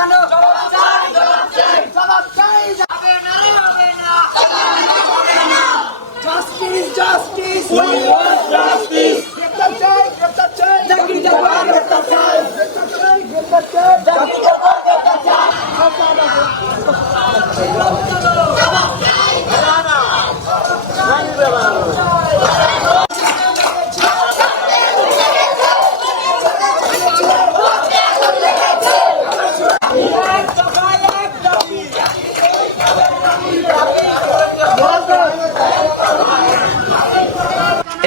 কেন? Justice justice we want justice গ্রেফতার চাই গ্রেফতার চাই চাকরি চাই গ্রেফতার চাই গ্রেফতার চাই গ্রেফতার চাই চাকরি চাই গ্রেফতার চাই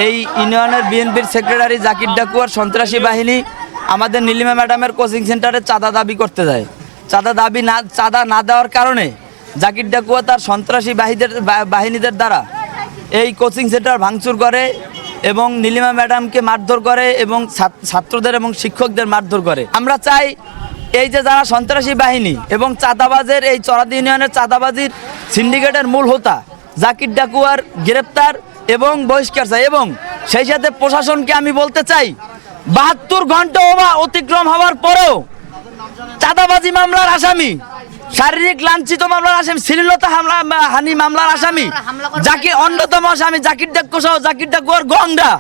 এই ইউনিয়নের বিএনপির সেক্রেটারি জাকির ডাকুয়ার সন্ত্রাসী বাহিনী আমাদের নীলিমা ম্যাডামের কোচিং সেন্টারে চাঁদা দাবি করতে যায়। চাঁদা দাবি না, চাঁদা না দেওয়ার কারণে জাকির ডাকুয়া তার সন্ত্রাসী বাহিনীদের বাহিনীদের দ্বারা এই কোচিং সেন্টার ভাঙচুর করে এবং নীলিমা ম্যাডামকে মারধর করে এবং ছাত্রদের এবং শিক্ষকদের মারধর করে। আমরা চাই এই যে যারা সন্ত্রাসী বাহিনী এবং চাঁদাবাজের, এই চরাদি ইউনিয়নের চাঁদাবাজির সিন্ডিকেটের মূল হোতা জাকির ডাকুয়ার গ্রেপ্তার এবং বহিষ্কার চাই এবং সেই সাথে প্রশাসনকে আমি বলতে চাই বাহাত্তর ঘণ্টা ওভা অতিক্রম হওয়ার পরেও চাঁদাবাজি মামলার আসামি শারীরিক লাঞ্ছিত মামলার আসামি শ্লীলতা হামলা হানি মামলার আসামি জাকির অন্যতম আসামি জাকির ডাক্কু সহ জাকির ডাকুয়ার গঙ্গা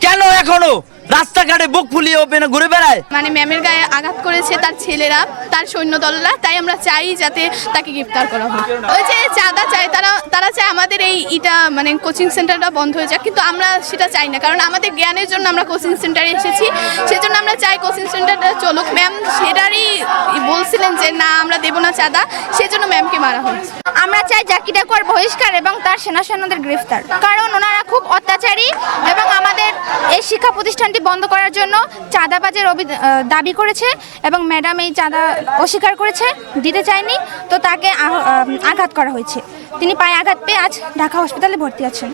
কেন এখনও রাস্তাঘাটে বুক ফুলিয়ে ওপেনে ঘুরে বেড়ায়। মানে ম্যামের গায়ে আঘাত করেছে তার ছেলেরা তার সৈন্য সৈন্যদলরা তাই আমরা চাই যাতে তাকে গ্রেফতার করা হয় ওই যে চাঁদা চায় তারা তারা চায় আমাদের এই ইটা মানে কোচিং সেন্টারটা বন্ধ হয়ে যাক কিন্তু আমরা সেটা চাই না কারণ আমাদের জ্ঞানের জন্য আমরা কোচিং সেন্টারে এসেছি সেজন্য আমরা চাই কোচিং সেন্টারটা চলুক। ম্যাম সেটারই বলছিলেন যে না আমরা দেবো না চাঁদা সেজন্য ম্যামকে মারা হয়েছে। আমরা চাই জাকি ডাকুয়ার বহিষ্কার এবং তার সেনা সৈন্যদের গ্রেফতার কারণ ওনারা খুব অত্যাচারী এবং আমাদের এই শিক্ষা প্রতিষ্ঠানটি বন্ধ করার জন্য চাঁদাবাজের দাবি করেছে এবং ম্যাডাম এই চাঁদা অস্বীকার করেছে, দিতে চায়নি, তো তাকে আঘাত করা হয়েছে। তিনি পায়ে আঘাত পেয়ে আজ ঢাকা হসপিটালে ভর্তি আছেন।